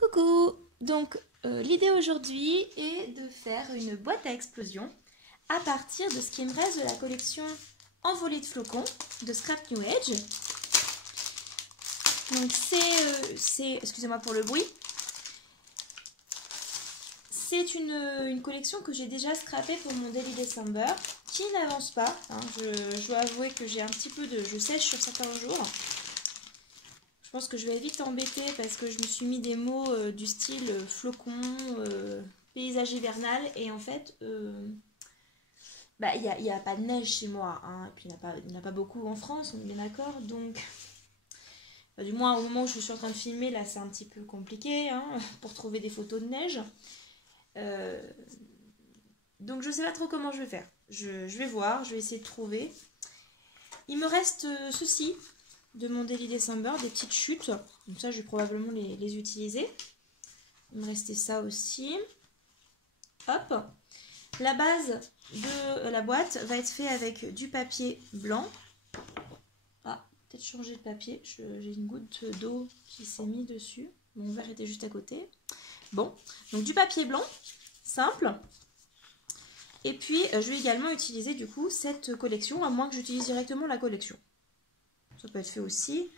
Coucou! Donc l'idée aujourd'hui est de faire une boîte à explosion à partir de ce qui me reste de la collection Envolée de flocons de Scrap New Age. Donc c'est excusez-moi pour le bruit, c'est une collection que j'ai déjà scrappée pour mon Daily December qui n'avance pas. Hein. Je dois avouer que j'ai un petit peu je sèche sur certains jours. Je pense que je vais vite embêter parce que je me suis mis des mots du style flocon, paysage hivernal et en fait il n'y a pas de neige chez moi, hein, et puis il n'y en a pas beaucoup en France, on est bien d'accord, donc du moins au moment où je suis en train de filmer là c'est un petit peu compliqué hein, pour trouver des photos de neige, donc je ne sais pas trop comment je vais faire, je vais voir, je vais essayer de trouver. Il me reste ceci de mon Daily December, des petites chutes, donc ça je vais probablement les utiliser. Il me restait ça aussi, hop. La base de la boîte va être faite avec du papier blanc. Ah, peut-être changer de papier, j'ai une goutte d'eau qui s'est mise dessus, mon verre était juste à côté. Bon, donc du papier blanc, simple. Et puis je vais également utiliser du coup cette collection, à moins que j'utilise directement la collection. Ça peut être fait aussi.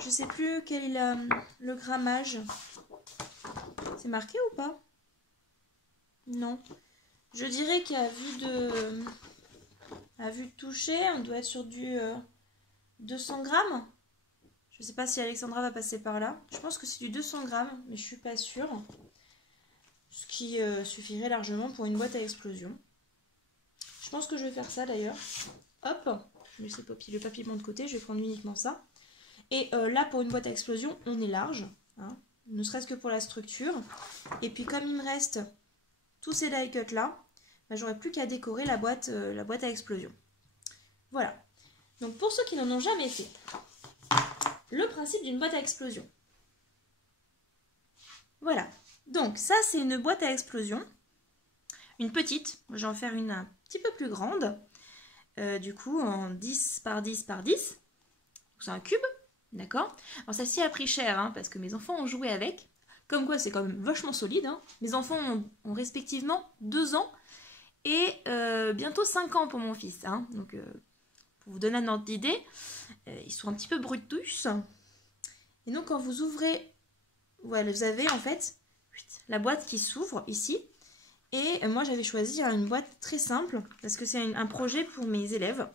Je ne sais plus quel est le grammage. C'est marqué ou pas? Non. Je dirais qu'à vue de toucher, on doit être sur du 200 grammes. Je ne sais pas si Alexandra va passer par là. Je pense que c'est du 200 grammes, mais je ne suis pas sûre. Ce qui suffirait largement pour une boîte à explosion. Je pense que je vais faire ça d'ailleurs. Hop, je vais laisser le papier blanc de côté, je vais prendre uniquement ça. Et là, pour une boîte à explosion, on est large, hein, ne serait-ce que pour la structure. Et puis comme il me reste tous ces die cuts là, bah, j'aurai plus qu'à décorer la boîte à explosion. Voilà. Donc pour ceux qui n'en ont jamais fait, le principe d'une boîte à explosion. Voilà. Donc ça c'est une boîte à explosion. Une petite. Je vais en faire une un petit peu plus grande. Du coup en 10 par 10 par 10. C'est un cube. D'accord? Alors celle-ci a pris cher hein, parce que mes enfants ont joué avec. Comme quoi c'est quand même vachement solide. Hein. Mes enfants ont respectivement 2 ans et bientôt 5 ans pour mon fils. Hein. Donc pour vous donner un ordre d'idée, ils sont un petit peu brutus. Et donc quand vous ouvrez, voilà, vous avez en fait la boîte qui s'ouvre ici. Et moi j'avais choisi une boîte très simple parce que c'est un projet pour mes élèves.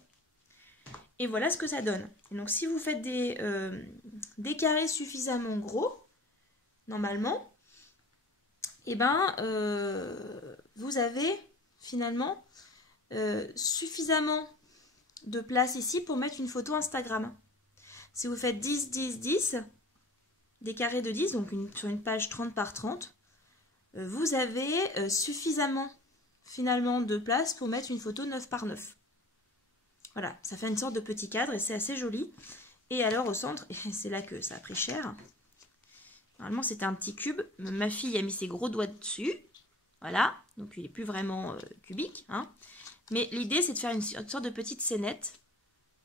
Et voilà ce que ça donne. Et donc si vous faites des carrés suffisamment gros, normalement, et ben vous avez finalement suffisamment de place ici pour mettre une photo Instagram. Si vous faites 10, 10, 10, des carrés de 10, donc sur une page 30 par 30, vous avez suffisamment finalement de place pour mettre une photo 9 par 9. Voilà, ça fait une sorte de petit cadre et c'est assez joli. Et alors au centre, c'est là que ça a pris cher. Normalement c'était un petit cube, ma fille a mis ses gros doigts dessus. Voilà, donc il n'est plus vraiment cubique. Hein. Mais l'idée c'est de faire une sorte de petite scénette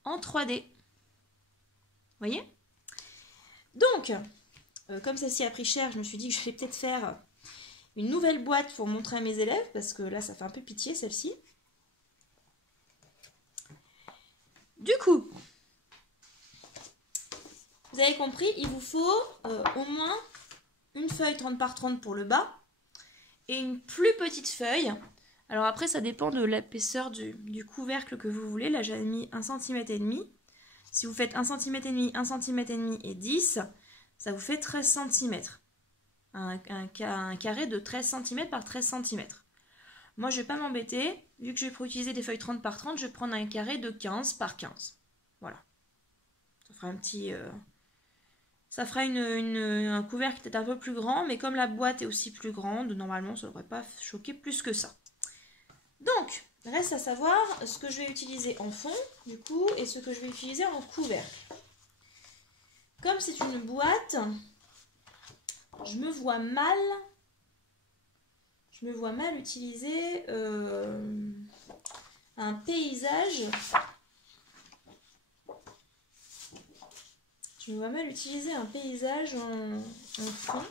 en 3D. Vous voyez? Donc, comme celle-ci a pris cher, je me suis dit que je vais peut-être faire une nouvelle boîte pour montrer à mes élèves, parce que là ça fait un peu pitié celle-ci. Du coup, vous avez compris, il vous faut au moins une feuille 30 par 30 pour le bas et une plus petite feuille. Alors après, ça dépend de l'épaisseur du couvercle que vous voulez. Là, j'avais mis 1,5 cm. Si vous faites 1,5 cm, 1,5 cm et 10, ça vous fait 13 cm. Un carré de 13 cm par 13 cm. Moi, je ne vais pas m'embêter. Vu que je vais utiliser des feuilles 30 par 30, je vais prendre un carré de 15 par 15. Voilà. Ça fera un petit... ça fera un couvercle peut-être un peu plus grand, mais comme la boîte est aussi plus grande, normalement, ça ne devrait pas choquer plus que ça. Donc, reste à savoir ce que je vais utiliser en fond, du coup, et ce que je vais utiliser en couvercle. Comme c'est une boîte, je me vois mal utiliser un paysage. Je me vois mal utiliser un paysage en fond.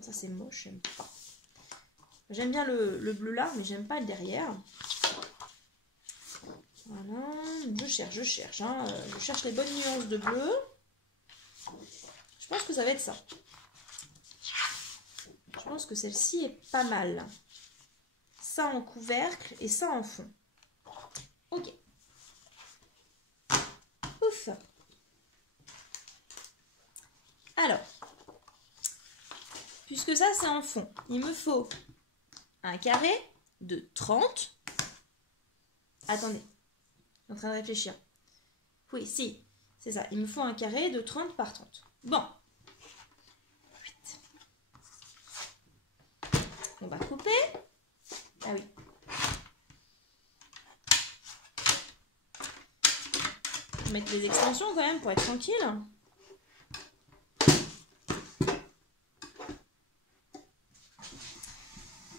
Ça c'est moche, j'aime pas. J'aime bien le bleu là, mais j'aime pas le derrière. Voilà, je cherche. Hein. Je cherche les bonnes nuances de bleu. Je pense que ça va être ça. Je pense que celle-ci est pas mal. Ça en couvercle et ça en fond. Ok. Ouf. Alors, puisque ça c'est en fond, il me faut un carré de 30. Attendez, je suis en train de réfléchir. Oui, si, c'est ça. Il me faut un carré de 30 par 30. Bon. On va couper. Ah oui. Je vais mettre les extensions quand même pour être tranquille.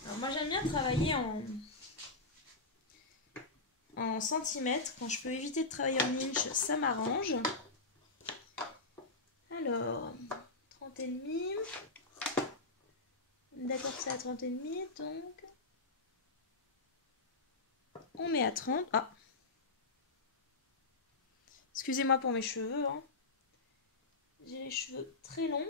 Alors moi j'aime bien travailler en centimètres. Quand je peux éviter de travailler en inch, ça m'arrange. Alors, 30,5. D'accord que c'est à 30,5, donc on met à 30. Ah, excusez-moi pour mes cheveux, hein. J'ai les cheveux très longs.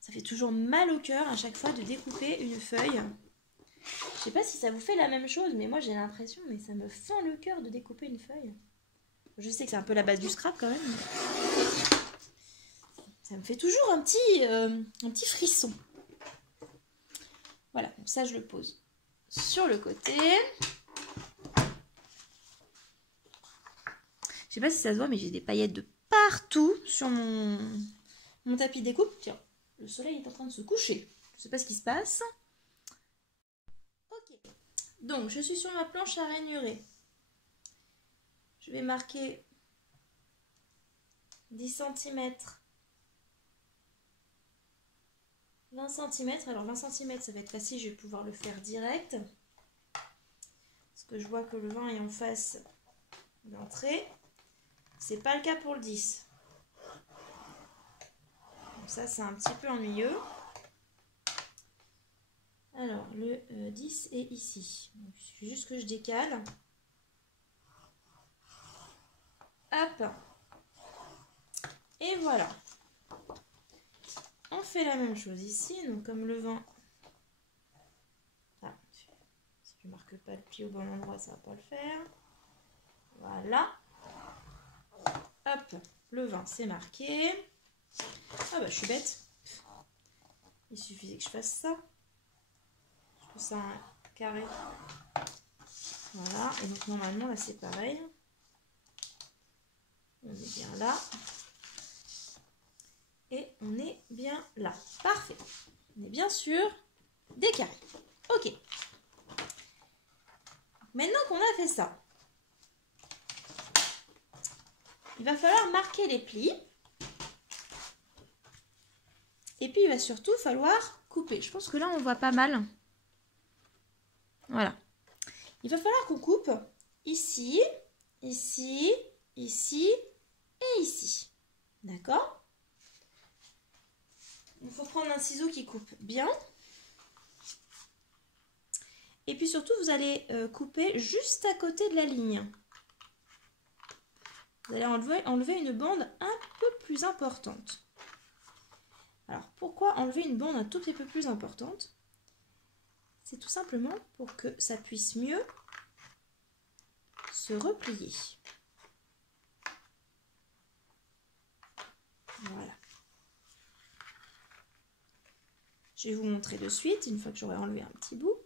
Ça fait toujours mal au cœur à chaque fois de découper une feuille. Je sais pas si ça vous fait la même chose, mais moi j'ai l'impression, mais ça me fend le cœur de découper une feuille. Je sais que c'est un peu la base du scrap quand même. Ça me fait toujours un petit frisson. Voilà, donc ça je le pose sur le côté. Je sais pas si ça se voit, mais j'ai des paillettes de partout sur mon tapis découpe. Tiens, le soleil est en train de se coucher. Je sais pas ce qui se passe. Ok, donc je suis sur ma planche à ranurer. Je vais marquer 10 cm. 20 cm, alors 20 cm ça va être facile, je vais pouvoir le faire direct. Parce que je vois que le 20 est en face de l'entrée. C'est pas le cas pour le 10. Donc ça c'est un petit peu ennuyeux. Alors le 10 est ici. Donc, il suffit juste que je décale. Hop. Et voilà. On fait la même chose ici, donc comme le 20, ah, si je ne marque pas le pied au bon endroit, ça ne va pas le faire. Voilà. Hop, le 20 c'est marqué. Ah bah je suis bête. Il suffisait que je fasse ça. Je trouve ça un carré. Voilà, et donc normalement là c'est pareil. On est bien là. Et on est bien là. Parfait. On est bien sûr des carrés. Ok. Maintenant qu'on a fait ça, il va falloir marquer les plis. Et puis il va surtout falloir couper. Je pense que là on voit pas mal. Voilà. Il va falloir qu'on coupe ici, ici, ici et ici. D'accord ? Il faut prendre un ciseau qui coupe bien. Et puis surtout, vous allez couper juste à côté de la ligne. Vous allez enlever une bande un peu plus importante. Alors, pourquoi enlever une bande un tout petit peu plus importante? C'est tout simplement pour que ça puisse mieux se replier. Voilà. Je vais vous montrer de suite, une fois que j'aurai enlevé un petit bout.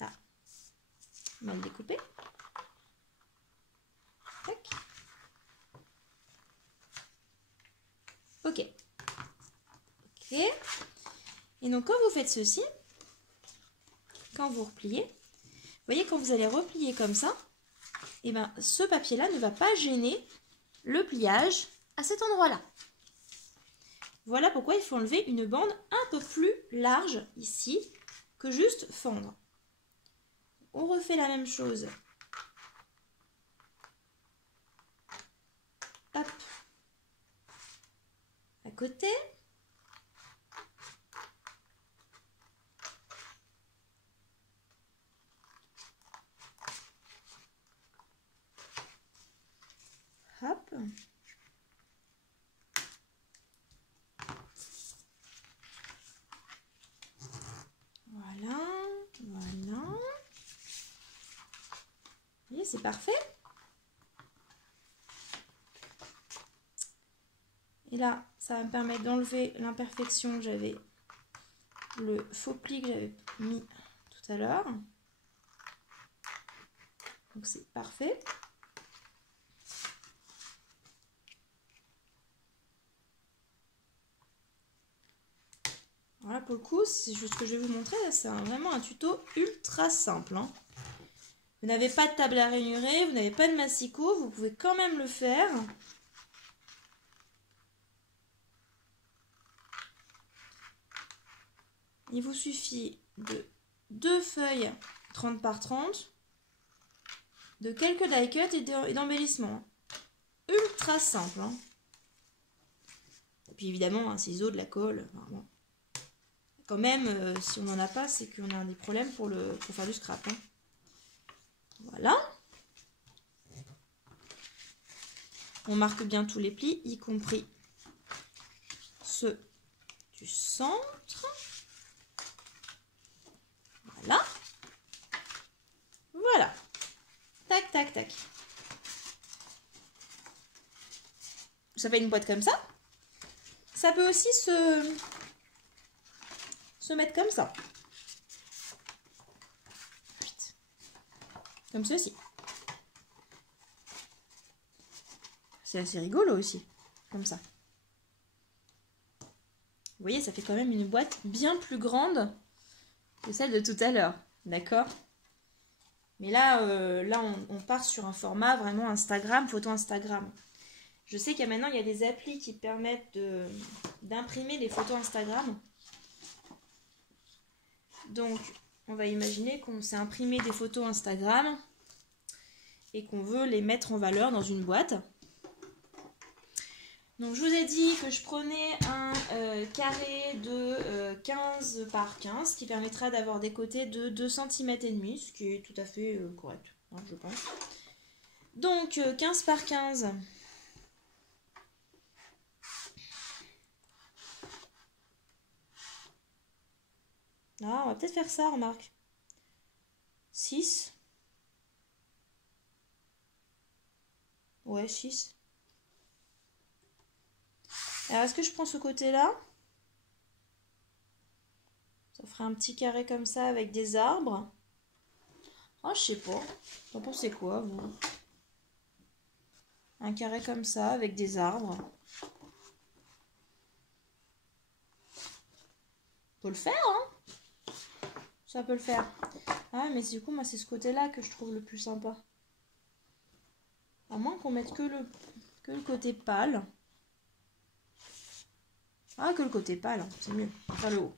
Ah, mal découpé. Tac. Ok. Ok. Et donc, quand vous faites ceci, quand vous repliez, vous voyez, quand vous allez replier comme ça, et ben, ce papier-là ne va pas gêner le pliage à cet endroit-là. Voilà pourquoi il faut enlever une bande un peu plus large ici que juste fendre. On refait la même chose. Hop. côté. Hop. Voilà, voilà. Vous voyez, c'est parfait. Et là, ça va me permettre d'enlever l'imperfection que j'avais, le faux pli que j'avais mis tout à l'heure. Donc c'est parfait. Voilà, pour le coup, c'est juste ce que je vais vous montrer. C'est vraiment un tuto ultra simple, hein. Vous n'avez pas de table à ranurer, vous n'avez pas de massicot, vous pouvez quand même le faire. Il vous suffit de 2 feuilles 30 par 30, de quelques die cuts et d'embellissement. Ultra simple, hein. Et puis évidemment, un ciseau, de la colle. Enfin, bon. Quand même, si on n'en a pas, c'est qu'on a des problèmes pour faire du scrap, hein. Voilà. On marque bien tous les plis, y compris ceux du centre. Voilà. Voilà. Tac, tac, tac. Ça fait une boîte comme ça. Ça peut aussi se mettre comme ça. Comme ceci. C'est assez rigolo aussi. Comme ça. Vous voyez, ça fait quand même une boîte bien plus grande que celle de tout à l'heure. D'accord ? Mais là, on part sur un format vraiment Instagram, photo Instagram. Je sais qu'il y a maintenant, il y a des applis qui permettent d'imprimer des photos Instagram. Donc, on va imaginer qu'on s'est imprimé des photos Instagram et qu'on veut les mettre en valeur dans une boîte. Donc, je vous ai dit que je prenais un carré de 15 par 15 qui permettra d'avoir des côtés de 2 cm et demi, ce qui est tout à fait correct, hein, je pense. Donc, 15 par 15. Ah, on va peut-être faire ça, remarque. 6. Ouais, 6. Alors, est-ce que je prends ce côté-là? Ça ferait un petit carré comme ça avec des arbres. Ah, je sais pas. Vous en pensez quoi, vous? Un carré comme ça avec des arbres. On peut le faire, hein? Ça peut le faire. Ah, mais du coup, moi, c'est ce côté-là que je trouve le plus sympa. À moins qu'on mette que le côté pâle. Ah, que le côté pâle, c'est mieux. Enfin, le haut.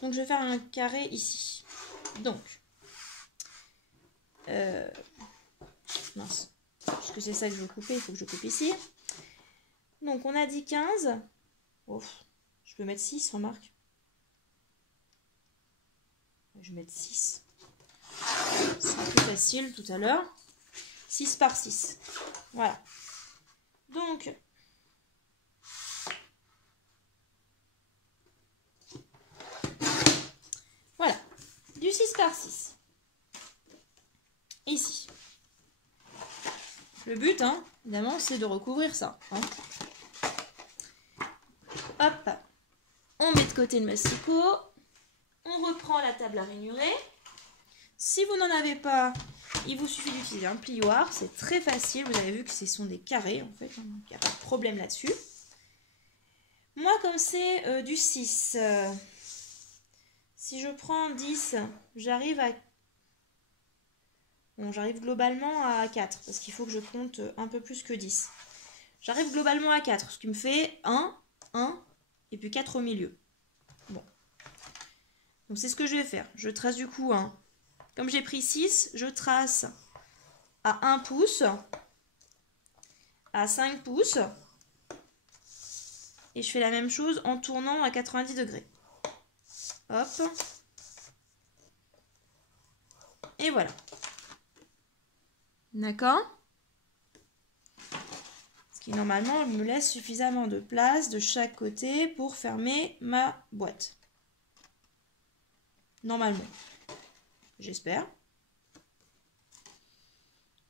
Donc, je vais faire un carré ici. Donc. Mince. Parce que c'est ça que je veux couper, il faut que je coupe ici. Donc, on a dit 15. Oh, je peux mettre 6, remarque. Je vais mettre 6. C'est plus facile tout à l'heure. 6 par 6. Voilà. Donc, voilà. Du 6 par 6. Ici. Le but, hein, évidemment, c'est de recouvrir ça. Hein. Hop. On met de côté le massicot. On reprend la table à ranurer. Si vous n'en avez pas, il vous suffit d'utiliser un plioir. C'est très facile. Vous avez vu que ce sont des carrés, en fait. Il n'y a pas de problème là-dessus. Moi, comme c'est du 6, si je prends 10, j'arrive à... Bon, j'arrive globalement à 4, parce qu'il faut que je compte un peu plus que 10. J'arrive globalement à 4, ce qui me fait 1, 1, et puis 4 au milieu. Bon. Donc c'est ce que je vais faire. Je trace du coup un... Comme j'ai pris 6, je trace à 1 pouce, à 5 pouces, Et je fais la même chose en tournant à 90 degrés. Hop. Et voilà. D'accord? Ce qui normalement me laisse suffisamment de place de chaque côté pour fermer ma boîte. Normalement. J'espère.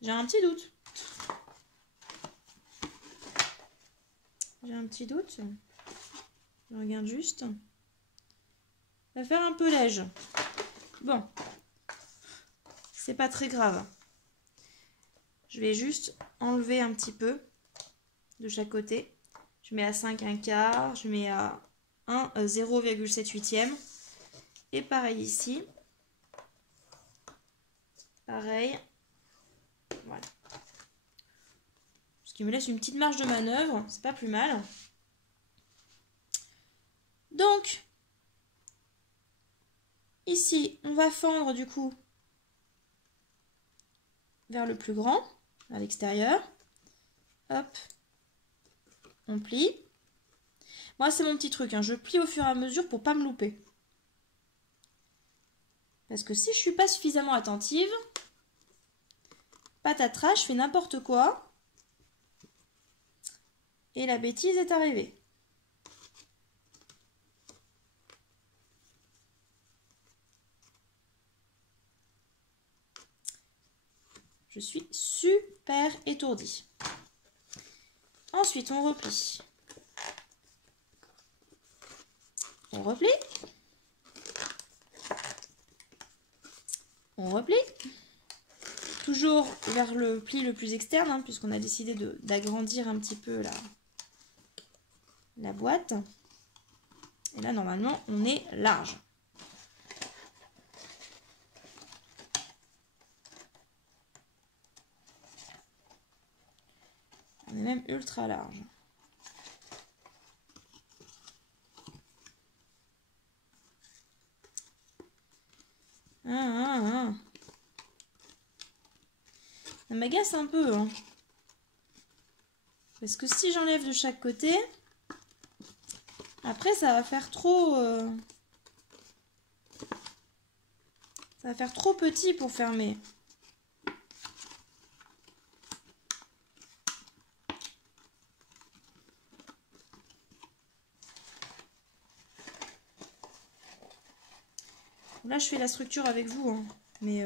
J'ai un petit doute. J'ai un petit doute. Je regarde juste. Ça va faire un peu léger. Bon. C'est pas très grave. Je vais juste enlever un petit peu de chaque côté. Je mets à 5 un quart. Je mets à 1 0,7/8. Et pareil ici. Pareil. Voilà. Ce qui me laisse une petite marge de manœuvre. C'est pas plus mal. Donc, ici, on va fendre du coup vers le plus grand, à l'extérieur. Hop. On plie. Moi, c'est mon petit truc. Hein. Je plie au fur et à mesure pour pas me louper. Parce que si je suis pas suffisamment attentive, patatras, je fais n'importe quoi. Et la bêtise est arrivée. Je suis super étourdie. Ensuite, on replie. On replie. On replie. Toujours vers le pli le plus externe, hein, puisqu'on a décidé d'agrandir un petit peu la boîte. Et là, normalement, on est large. On est même ultra large. Ça m'agace un peu. Hein. Parce que si j'enlève de chaque côté, après ça va faire trop... ça va faire trop petit pour fermer. Là, je fais la structure avec vous, hein. Mais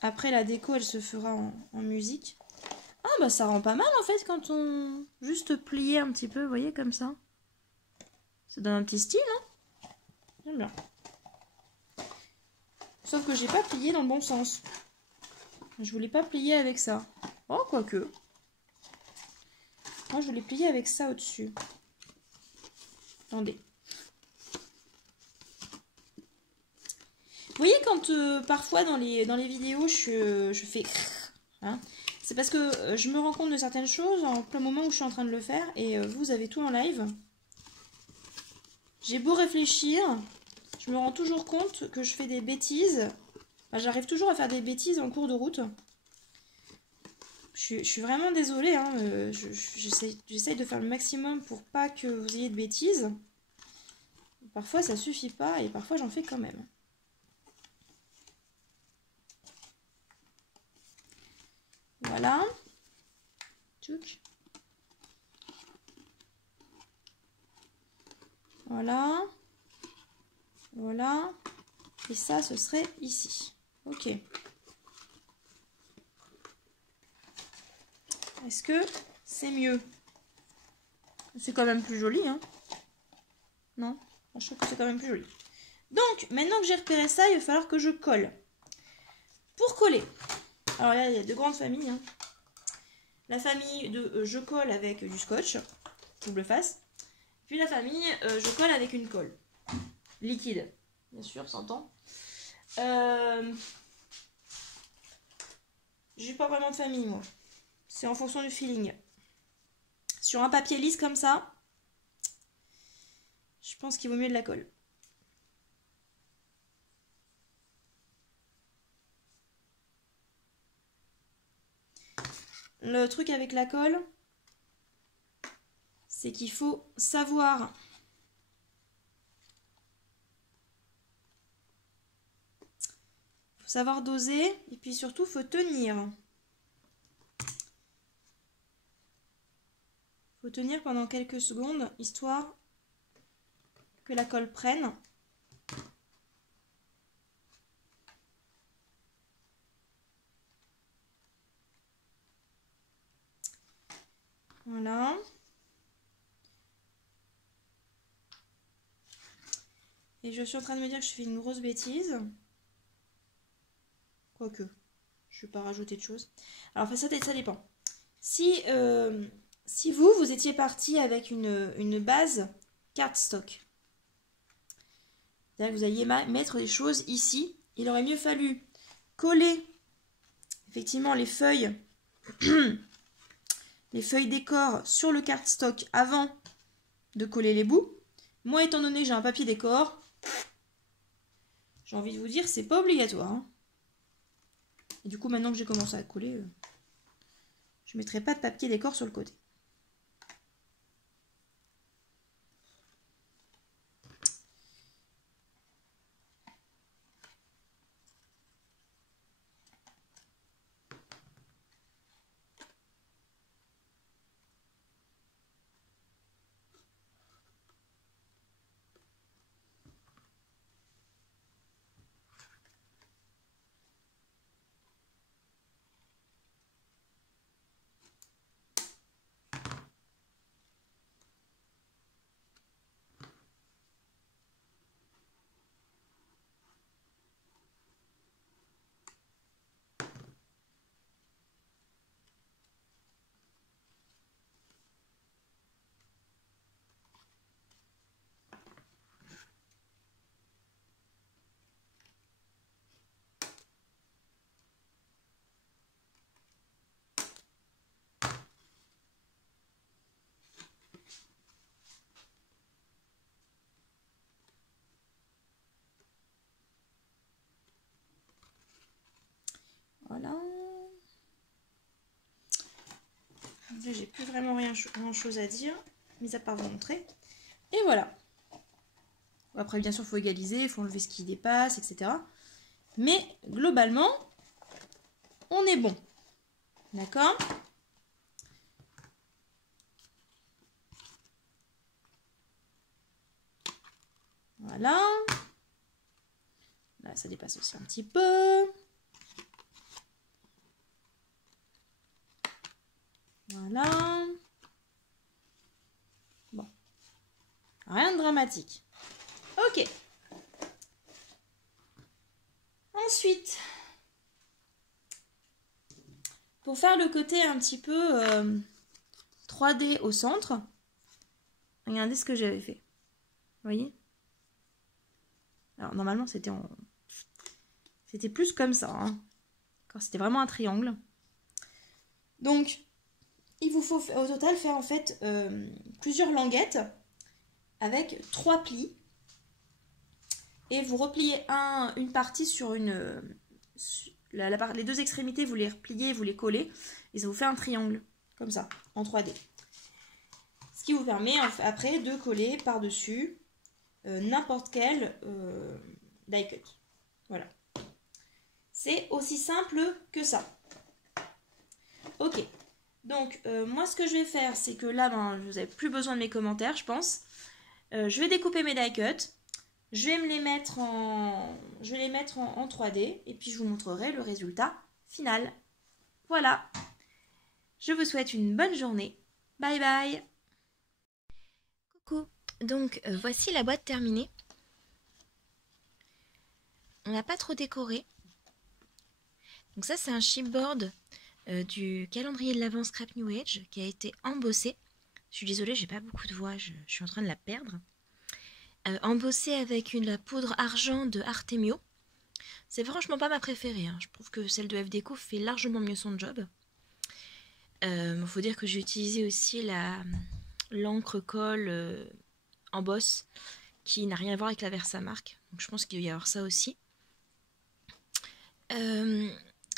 après, la déco, elle se fera en musique. Ah, bah ça rend pas mal, en fait, quand on juste plier un petit peu, vous voyez, comme ça. Ça donne un petit style, hein. J'aime bien. Sauf que j'ai pas plié dans le bon sens. Je voulais pas plier avec ça. Oh, quoique. Moi, je voulais plier avec ça au-dessus. Attendez. Vous voyez quand parfois dans les vidéos je fais... Hein, c'est parce que je me rends compte de certaines choses en plein moment où je suis en train de le faire et vous avez tout en live. J'ai beau réfléchir, je me rends toujours compte que je fais des bêtises. Enfin, j'arrive toujours à faire des bêtises en cours de route. Je suis vraiment désolée. Hein, j'essaye de faire le maximum pour pas que vous ayez de bêtises. Parfois ça suffit pas et parfois j'en fais quand même. Voilà. Tchouk. Voilà. Voilà. Et ça, ce serait ici. Ok. Est-ce que c'est mieux? C'est quand même plus joli, hein? Non? Je trouve que c'est quand même plus joli. Donc, maintenant que j'ai repéré ça, il va falloir que je colle. Pour coller, alors là, il y a deux grandes familles. Hein. La famille de je colle avec du scotch, double face. Puis la famille je colle avec une colle. Liquide, bien sûr, s'entend. J'ai pas vraiment de famille, moi. C'est en fonction du feeling. Sur un papier lisse comme ça, je pense qu'il vaut mieux de la colle. Le truc avec la colle, c'est qu'il faut savoir doser et puis surtout faut tenir. Faut tenir pendant quelques secondes histoire que la colle prenne. Voilà. Et je suis en train de me dire que je fais une grosse bêtise. Quoique, je ne vais pas rajouter de choses. Alors, ça dépend. Si vous étiez parti avec une base cardstock, c'est-à-dire que vous alliez mettre des choses ici, il aurait mieux fallu coller effectivement les feuilles décor sur le cardstock avant de coller les bouts. Moi, étant donné que j'ai un papier décor, j'ai envie de vous dire, c'est pas obligatoire. Hein. Et du coup, maintenant que j'ai commencé à coller, je ne mettrai pas de papier décor sur le côté. Voilà. J'ai plus vraiment grand chose à dire, mis à part vous montrer. Et voilà. Après, bien sûr, il faut égaliser, il faut enlever ce qui dépasse, etc. Mais globalement, on est bon. D'accord ? Voilà. Là, ça dépasse aussi un petit peu. Voilà. Bon. Rien de dramatique. Ok. Ensuite, pour faire le côté un petit peu 3D au centre, regardez ce que j'avais fait. Vous voyez ? Alors, normalement, c'était plus comme ça. Hein. C'était vraiment un triangle. Donc, il vous faut au total faire en fait plusieurs languettes avec 3 plis. Et vous repliez une partie sur les deux extrémités, vous les repliez, vous les collez. Et ça vous fait un triangle, comme ça, en 3D. Ce qui vous permet après de coller par-dessus n'importe quel die cut. Voilà. C'est aussi simple que ça. Ok. Donc, moi, ce que je vais faire, c'est que là, vous n'avez plus besoin de mes commentaires, je pense. Je vais découper mes die cuts. Je vais les mettre en 3D. Et puis, je vous montrerai le résultat final. Voilà. Je vous souhaite une bonne journée. Bye bye. Coucou. Donc, voici la boîte terminée. On n'a pas trop décoré. Donc ça, c'est un chipboard du calendrier de l'Avent Scrap New Age qui a été embossé. Je suis désolée, j'ai pas beaucoup de voix, je suis en train de la perdre. Embossé avec la poudre argent de Artemio. C'est franchement pas ma préférée. Hein. Je trouve que celle de FDeco fait largement mieux son job. Faut dire que j'ai utilisé aussi l'encre colle en bosse qui n'a rien à voir avec la Versamark. Donc je pense qu'il va y avoir ça aussi.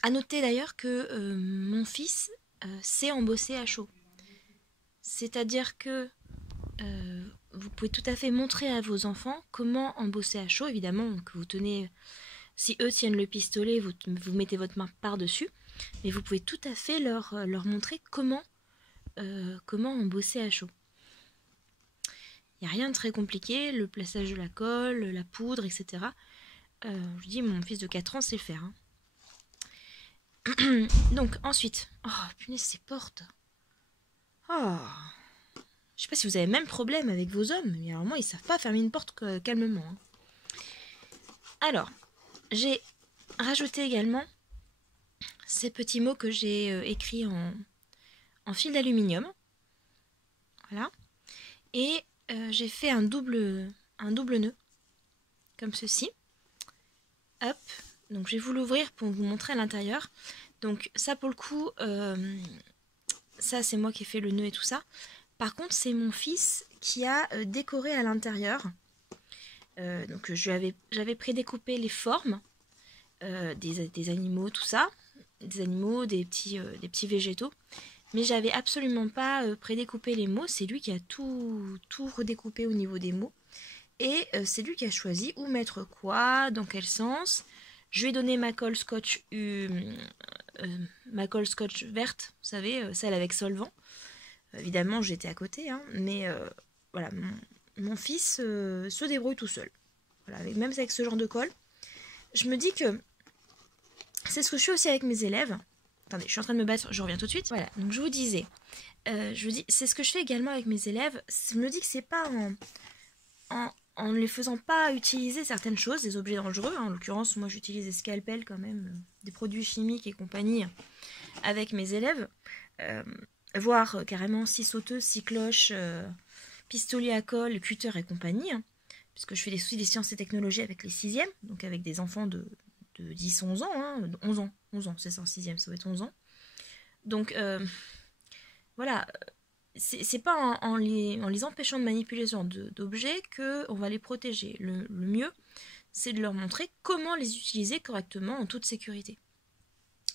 À noter d'ailleurs que mon fils sait embosser à chaud. C'est-à-dire que vous pouvez tout à fait montrer à vos enfants comment embosser à chaud, évidemment, que vous tenez, si eux tiennent le pistolet, vous mettez votre main par-dessus, mais vous pouvez tout à fait leur montrer comment embosser à chaud. Il n'y a rien de très compliqué, le plaçage de la colle, la poudre, etc. Je dis, mon fils de 4 ans sait le faire. Hein. Donc, ensuite... Oh, punaise, ces portes. Oh. Je sais pas si vous avez le même problème avec vos hommes, mais alors moi, ils savent pas fermer une porte calmement. Hein. Alors, j'ai rajouté également ces petits mots que j'ai écrits en fil d'aluminium. Voilà. Et j'ai fait un double nœud, comme ceci. Hop. Donc je vais vous l'ouvrir pour vous montrer à l'intérieur. Donc ça pour le coup, ça c'est moi qui ai fait le nœud et tout ça. Par contre c'est mon fils qui a décoré à l'intérieur. Donc j'avais prédécoupé les formes des animaux, tout ça. Des animaux, des petits végétaux. Mais j'avais absolument pas prédécoupé les mots. C'est lui qui a tout redécoupé au niveau des mots. Et c'est lui qui a choisi où mettre quoi, dans quel sens. Je lui ai donné ma colle scotch verte, vous savez, celle avec solvant. Évidemment, j'étais à côté, hein, mais voilà, mon fils se débrouille tout seul. Voilà, même avec ce genre de colle. Je me dis que c'est ce que je fais aussi avec mes élèves. Attendez, je suis en train de me battre, je reviens tout de suite. Voilà, donc je vous disais, c'est ce que je fais également avec mes élèves. Je me dis que c'est pas en ne les faisant pas utiliser certaines choses, des objets dangereux. En l'occurrence, moi j'utilise des scalpels quand même, des produits chimiques et compagnie avec mes élèves. Voire carrément scie sauteuse, scie cloche, pistolet à colle, cutter et compagnie. Hein, puisque je fais des sciences et technologies avec les 6e, donc avec des enfants de 10-11 ans. Hein, 11 ans, c'est ça, en 6e, ça va être 11 ans. Donc voilà. C'est pas en les empêchant de manipuler ce genre d'objets qu'on va les protéger. Le mieux, c'est de leur montrer comment les utiliser correctement en toute sécurité.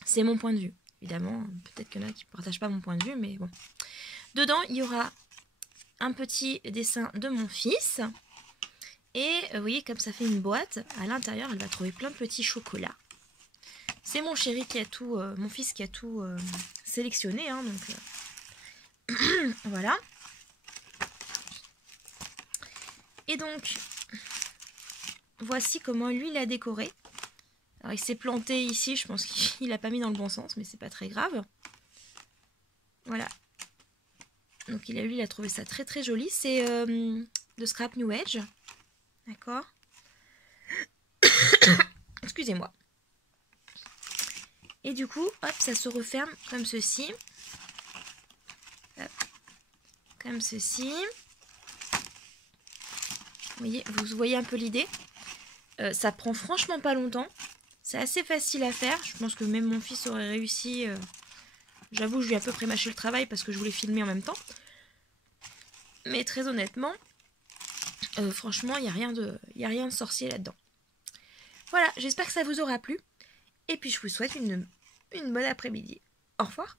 C'est mon point de vue. Évidemment, peut-être qu'il y en a qui ne partagent pas mon point de vue, mais bon. Dedans, il y aura un petit dessin de mon fils. Et vous voyez, comme ça fait une boîte, à l'intérieur, elle va trouver plein de petits chocolats. C'est mon chéri qui a tout, mon fils qui a tout sélectionné, hein, donc... voilà. Et donc, voici comment lui l'a décoré. Alors il s'est planté ici, je pense qu'il n'a pas mis dans le bon sens, mais c'est pas très grave. Voilà. Donc lui, il a trouvé ça très très joli. C'est de Scrap New Edge. D'accord. Excusez-moi. Et du coup, hop, ça se referme comme ceci. Hop. Comme ceci. Vous voyez un peu l'idée. Ça prend franchement pas longtemps. C'est assez facile à faire. Je pense que même mon fils aurait réussi. J'avoue, je lui ai à peu près mâché le travail parce que je voulais filmer en même temps. Mais très honnêtement, franchement, il n'y a rien de sorcier là-dedans. Voilà, j'espère que ça vous aura plu. Et puis je vous souhaite une bonne après-midi. Au revoir.